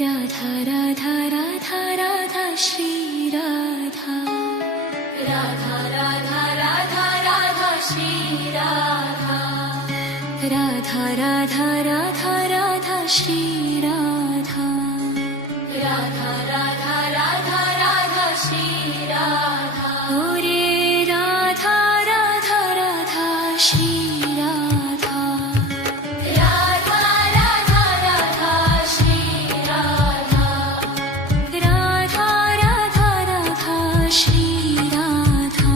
राधा राधा राधा राधा श्री राधा राधा राधा राधा राधा श्री राधा राधा राधा राधा राधा श्री राधा राधा राधा राधा राधा श्री राधा रे राधा राधा राधा श्री राधा राधा राधा राधा श्री राधा राधा राधा राधा श्री राधा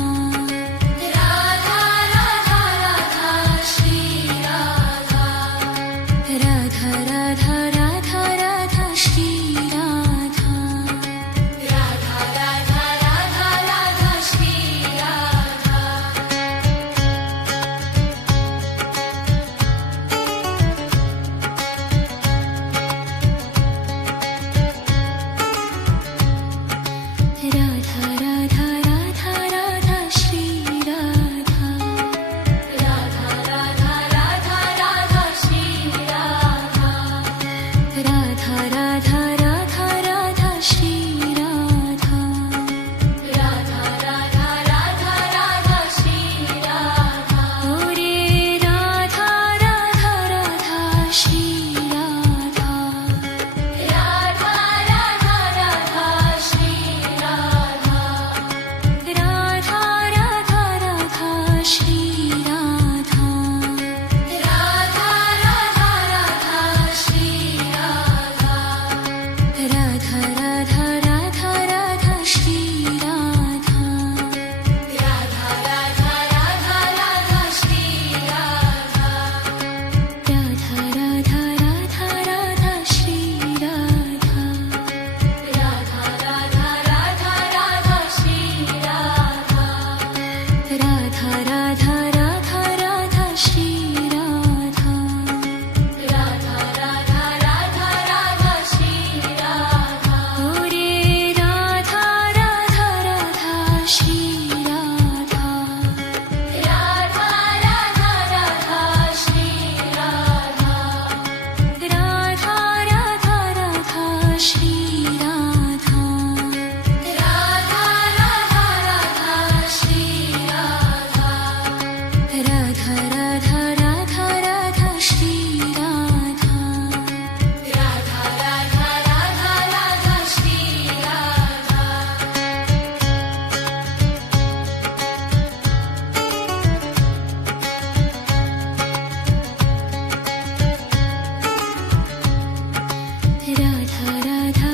राधा राधा राधा श्री राधा राधा राधा राधा राधा श्री राधा राधा राधा राधा राधा श्री राधा राधा राधा राधा राधा श्री राधा राधा राधा राधा राधा श्री राधा राधा राधा राधा राधा श्री राधा राधा राधा राधा राधा श्री राधा रे राधा राधा राधा श्री राधा राधा राधा राधा श्री राधा राधा राधा राधा श्री राधा राधा राधा राधा श्री राधा राधा राधा राधा राधा श्री राधा राधा राधा राधा राधा श्री राधा राधा राधा राधा राधा श्री राधा राधा राधा राधा राधा श्री राधा राधा राधा राधा राधा श्री राधा राधा राधा राधा राधा श्री राधा रे राधा राधा राधा श्री राधा राधा राधा राधा श्री राधा राधा राधा राधा श्री राधा राधा राधा राधा श्री राधा राधा राधा राधा राधा श्री राधा राधा राधा राधा राधा श्री राधा राधा राधा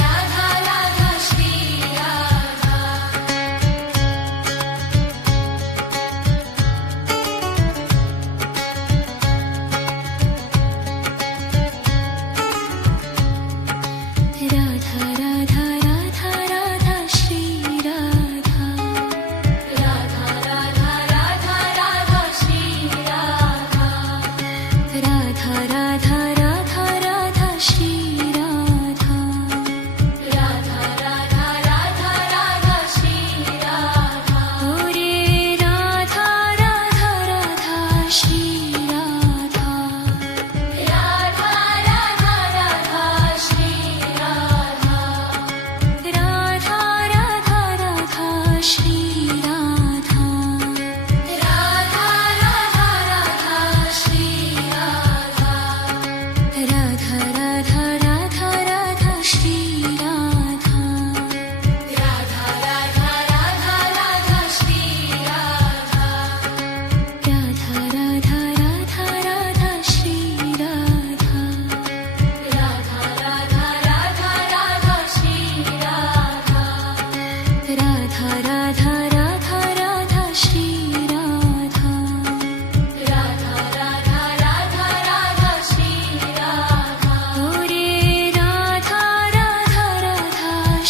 राधा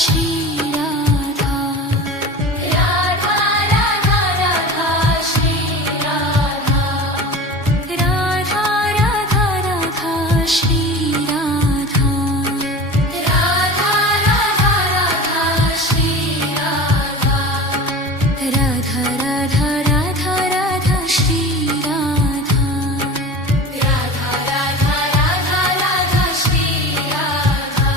श्री राधा राधा राधा राधा श्री राधा राधा राधा राधा श्री राधा राधा राधा राधा श्री राधा राधा राधा राधा राधा श्री राधा राधा राधा राधा राधा श्री राधा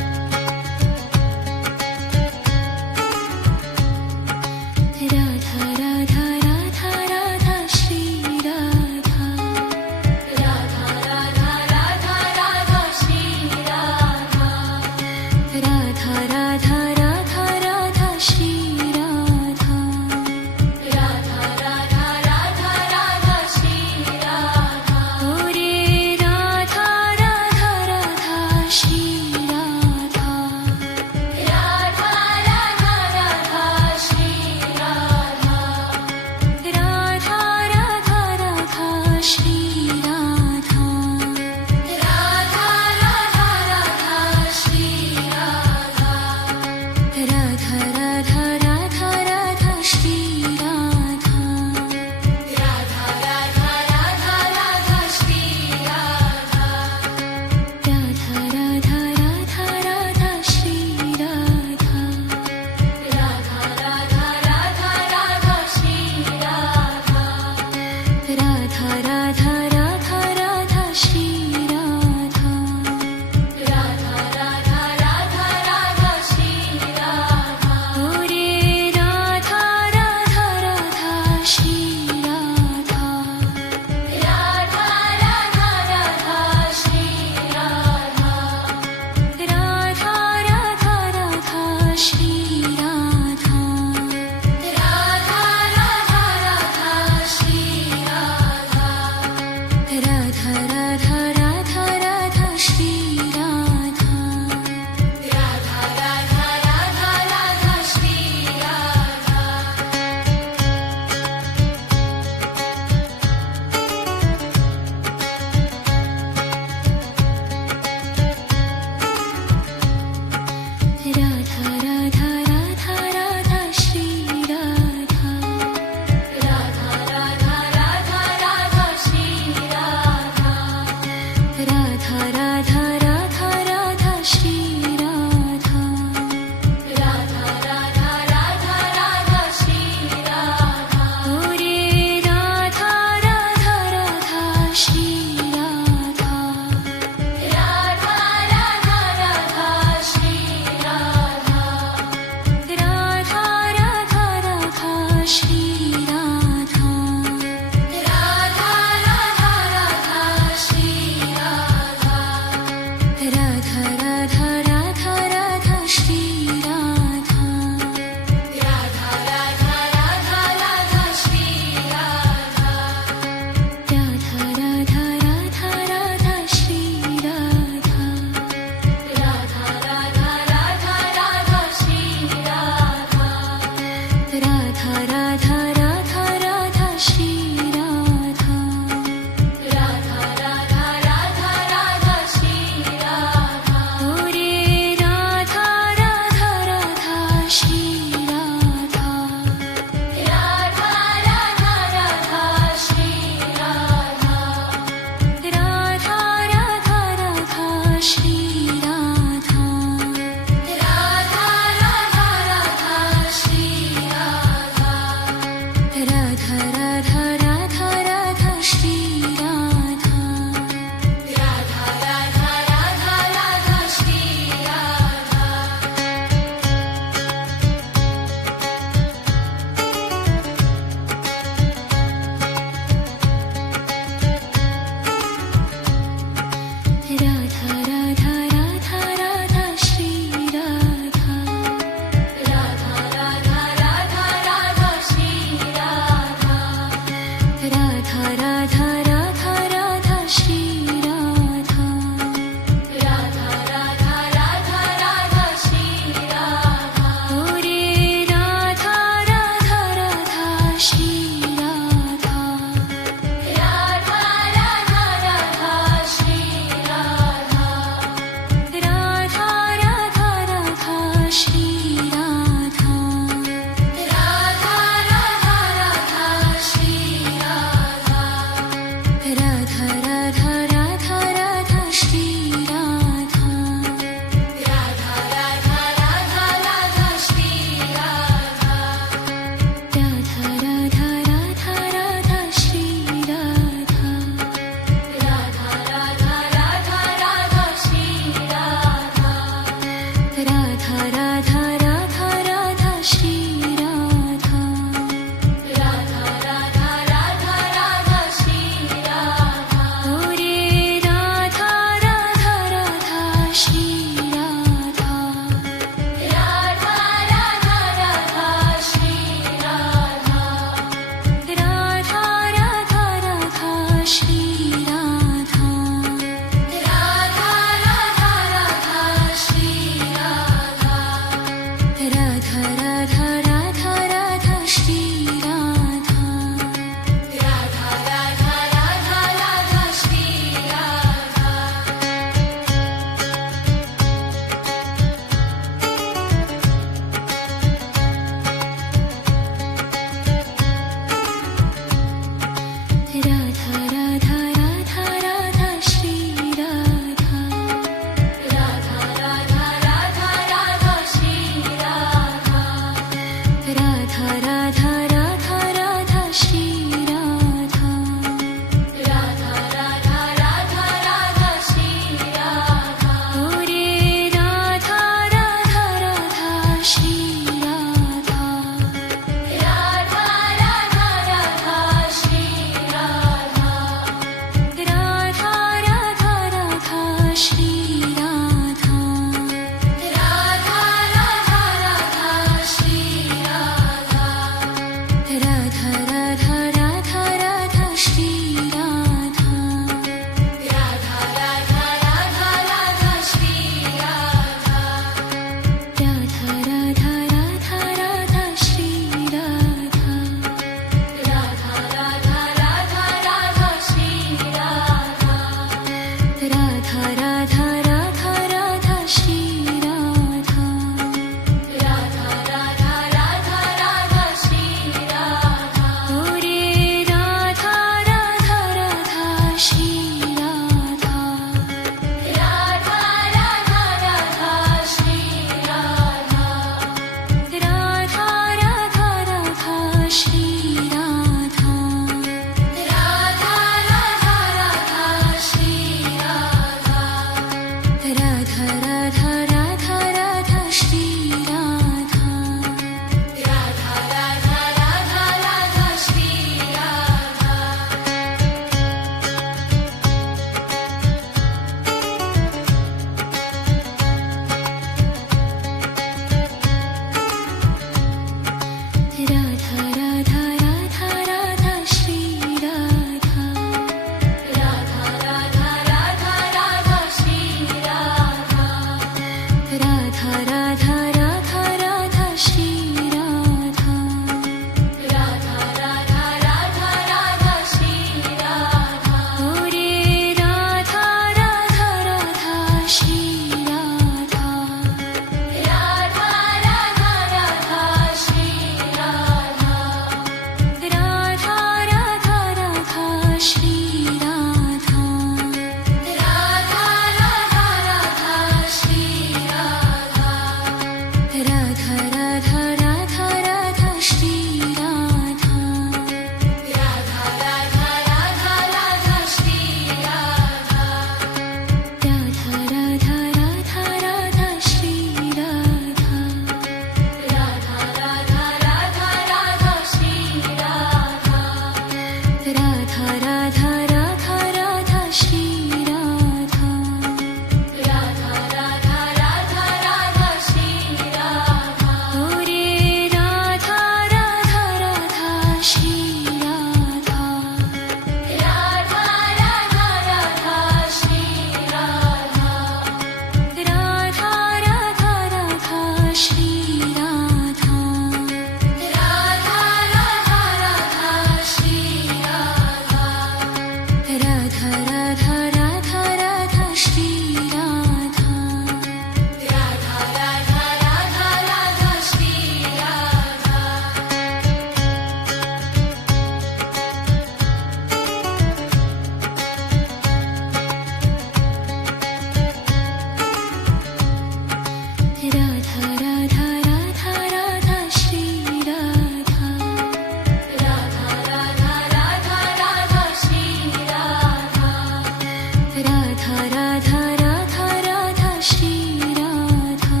राधा राधा राधा राधा श्री राधा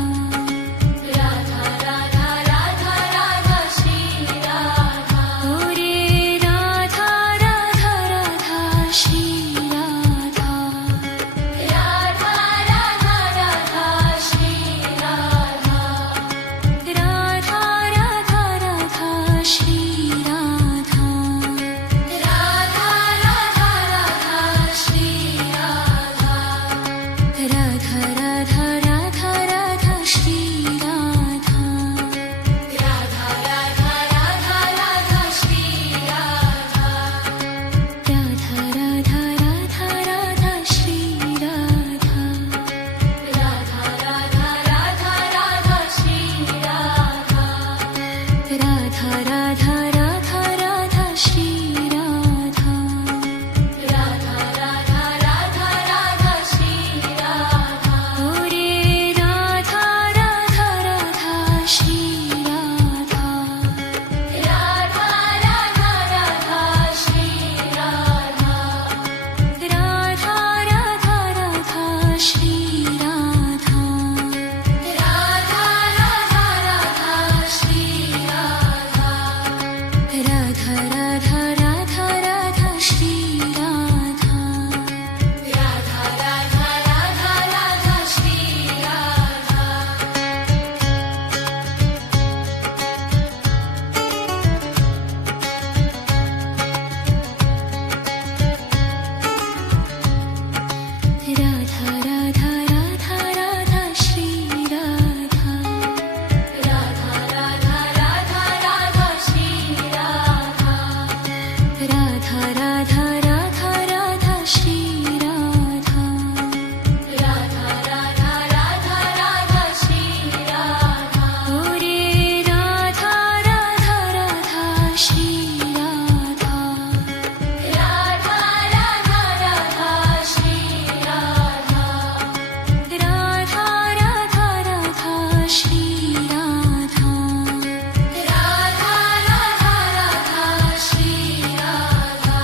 राधा राधा राधा राधा श्री राधा ओ रे राधा राधा राधा श्री राधा राधा राधा राधा श्री राधा राधा राधा राधा श्री राधा राधा राधा राधा श्री राधा राधा राधा राधा राधा श्री राधा राधा राधा राधा राधा श्री राधा राधा राधा राधा राधा श्री राधा राधा राधा राधा राधा श्री राधा राधा राधा राधा राधा श्री राधा राधा राधा राधा राधा श्री राधा ओ रे राधा राधा राधा श्री राधा राधा राधा राधा श्री राधा राधा राधा राधा श्री राधा राधा राधा राधा श्री राधा राधा राधा राधा राधा श्री राधा राधा राधा राधा राधा श्री राधा राधा राधा राधा राधा श्री राधा राधा राधा राधा राधा श्री राधा राधा राधा राधा राधा श्री राधा राधा राधा राधा राधा श्री राधा ओ रे राधा राधा राधा श्री राधा राधा राधा राधा श्री राधा राधा राधा राधा श्री राधा राधा राधा राधा श्री राधा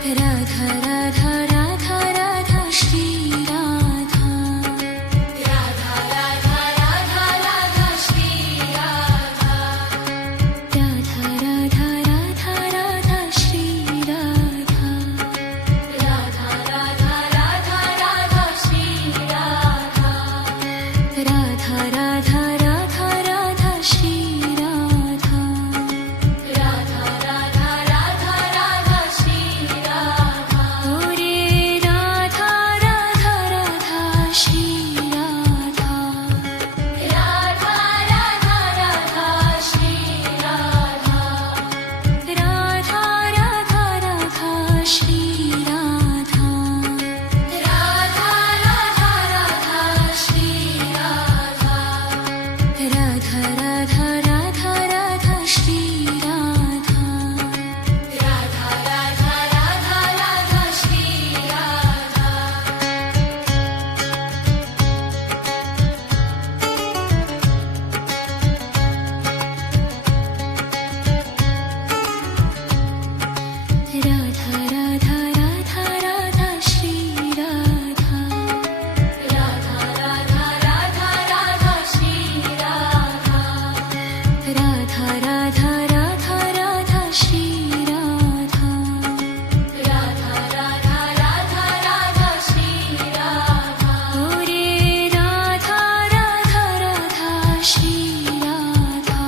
राधा राधा राधा राधा श्री राधा राधा राधा राधा राधा श्री राधा राधा राधा राधा राधा श्री राधा राधा राधा राधा राधा श्री राधा राधा राधा राधा राधा श्री राधा राधा राधा राधा राधा श्री राधा ओ रे राधा राधा राधा श्री राधा राधा राधा राधा श्री राधा राधा राधा राधा श्री राधा राधा राधा राधा श्री राधा राधा राधा राधा राधा श्री राधा राधा राधा राधा राधा श्री राधा राधा राधा राधा राधा श्री राधा राधा राधा राधा राधा श्री राधा राधा राधा राधा राधा श्री राधा राधा राधा राधा राधा श्री राधा ओ रे राधा राधा राधा श्री राधा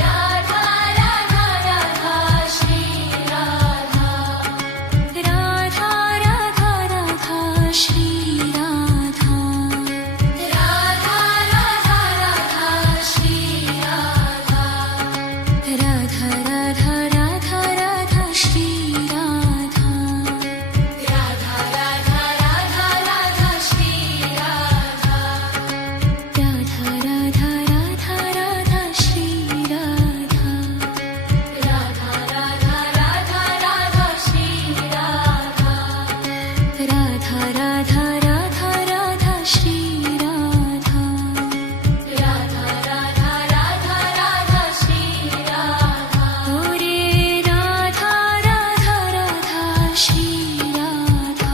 राधा राधा राधा श्री राधा राधा राधा राधा श्री राधा राधा राधा राधा श्री राधा राधा राधा राधा राधा श्री राधा राधा राधा राधा राधा श्री राधा राधा राधा राधा राधा श्री राधा राधा राधा राधा राधा श्री राधा राधा राधा राधा राधा श्री राधा राधा राधा राधा राधा श्री राधा ओ रे राधा राधा राधा श्री राधा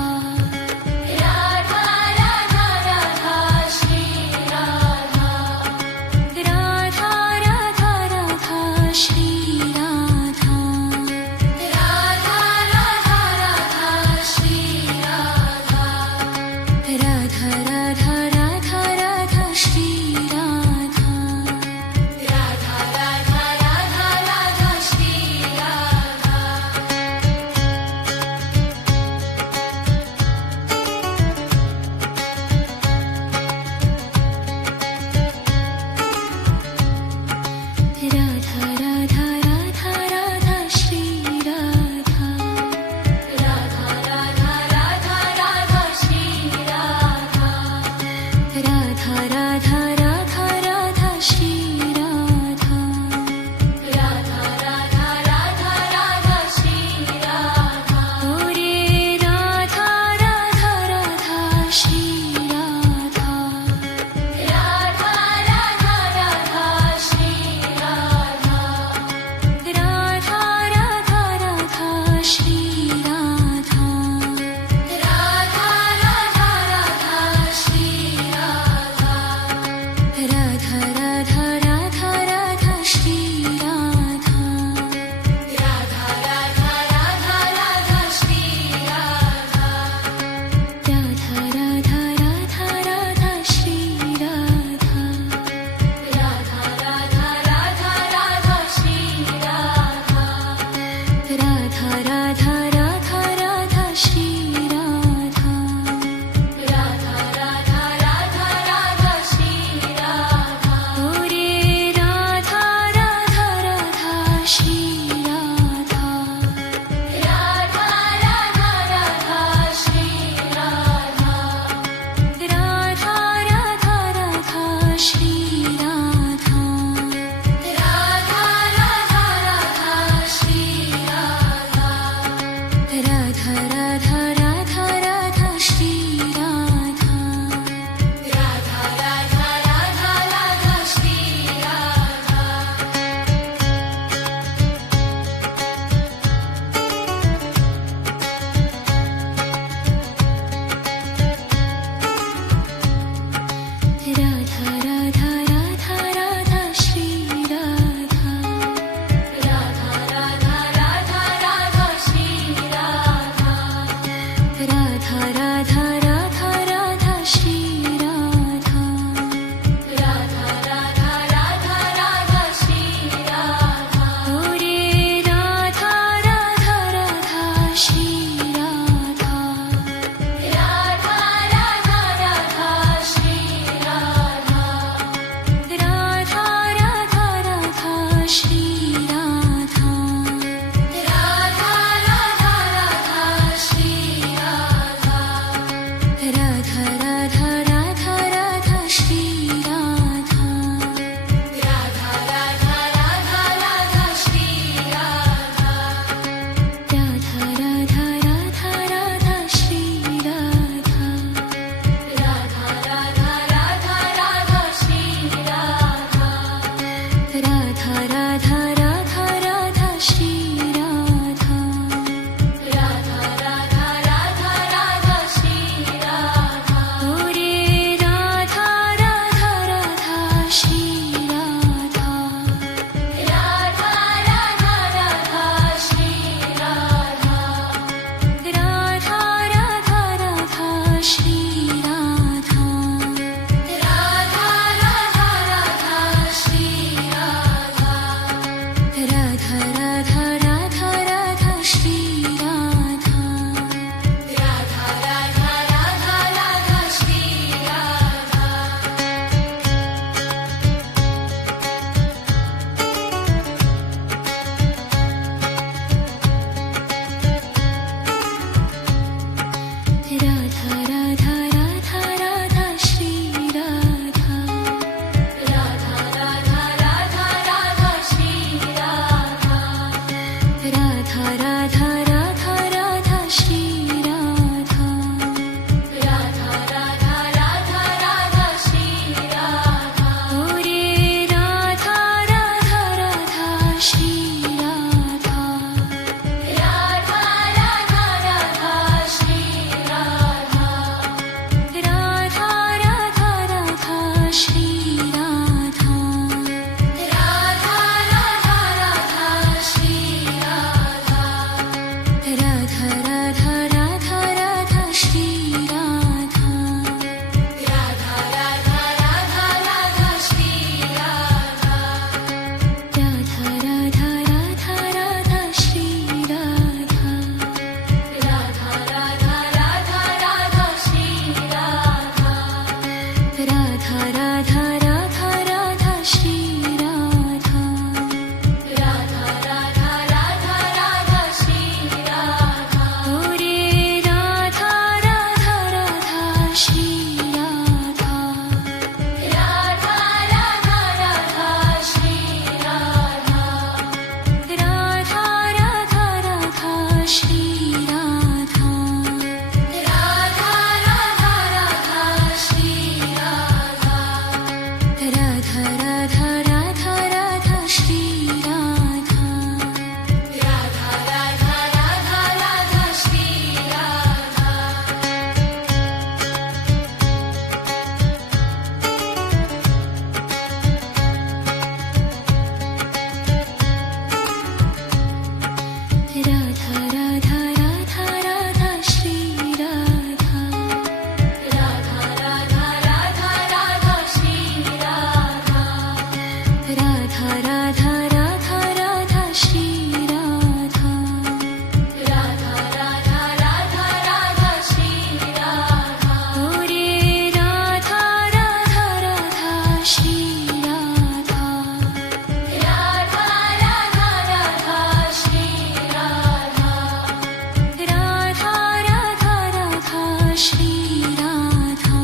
श्री राधा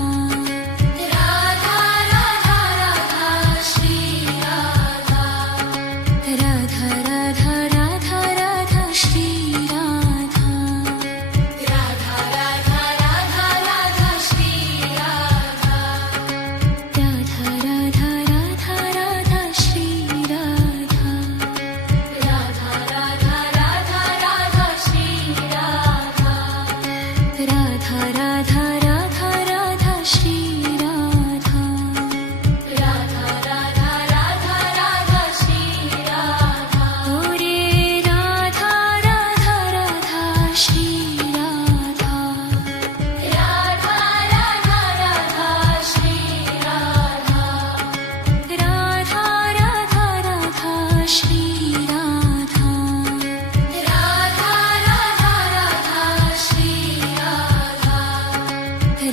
राधा राधा राधा श्री राधा राधा राधा राधा राधा श्री राधा राधा राधा राधा राधा श्री राधा राधा राधा राधा राधा श्री राधा राधा राधा राधा राधा श्री राधा राधा राधा राधा राधा श्री राधा राधा राधा राधा राधा श्री राधा ओ रे राधा राधा राधा श्री राधा राधा राधा राधा श्री राधा राधा राधा राधा श्री राधा राधा राधा राधा श्री राधा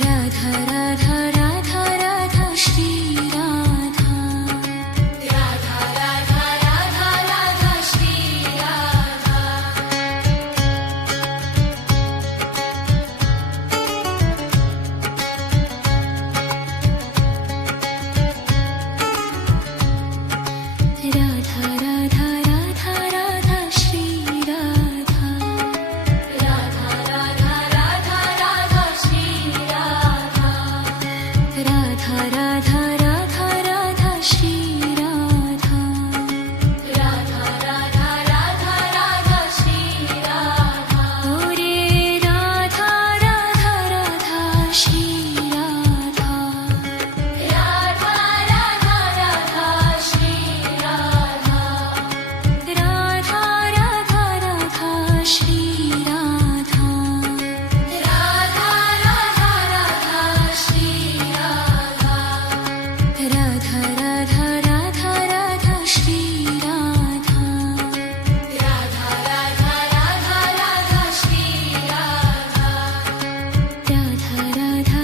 राधा राधा राधा राधा श्री राधा राधा राधा राधा राधा श्री राधा राधा राधा राधा राधा श्री राधा राधा राधा राधा राधा श्री राधा राधा राधा राधा राधा श्री राधा राधा राधा राधा राधा श्री राधा ओ रे राधा राधा राधा श्री राधा राधा राधा राधा श्री राधा राधा राधा राधा श्री राधा राधा राधा राधा श्री राधा राधा राधा राधा राधा श्री राधा राधा राधा राधा राधा श्री राधा राधा राधा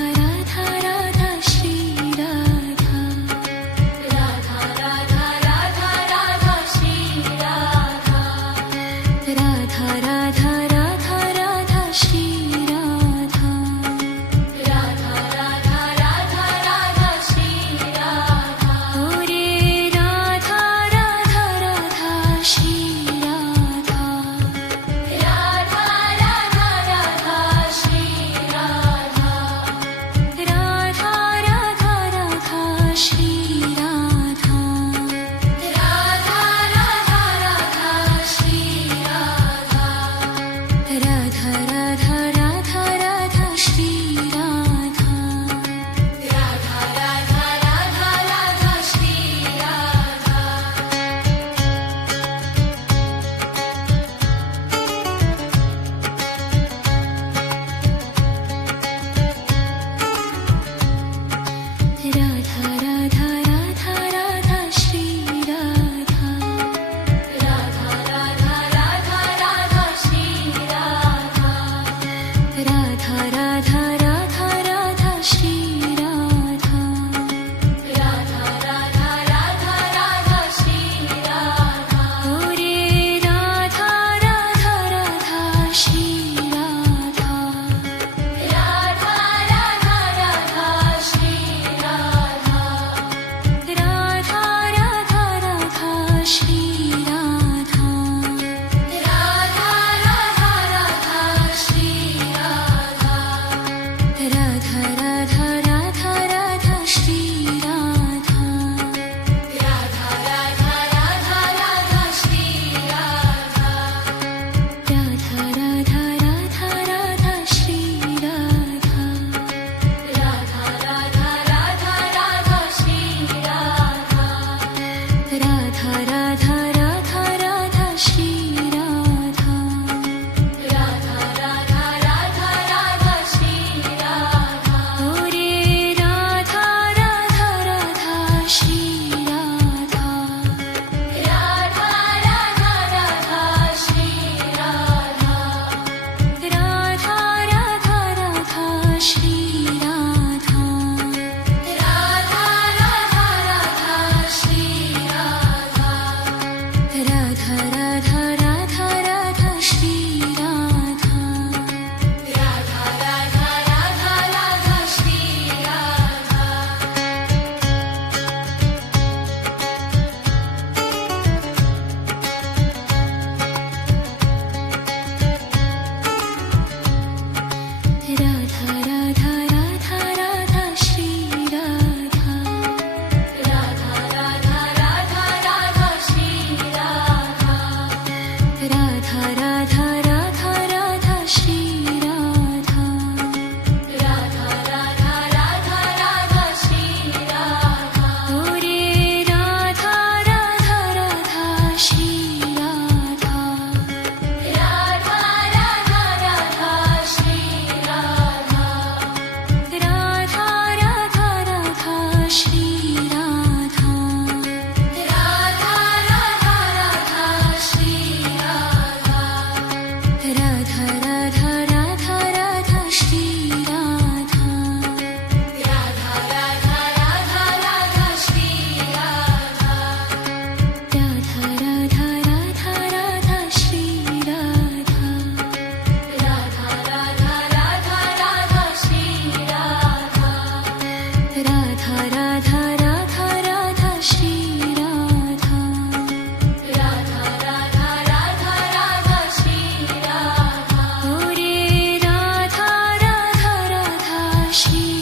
श्री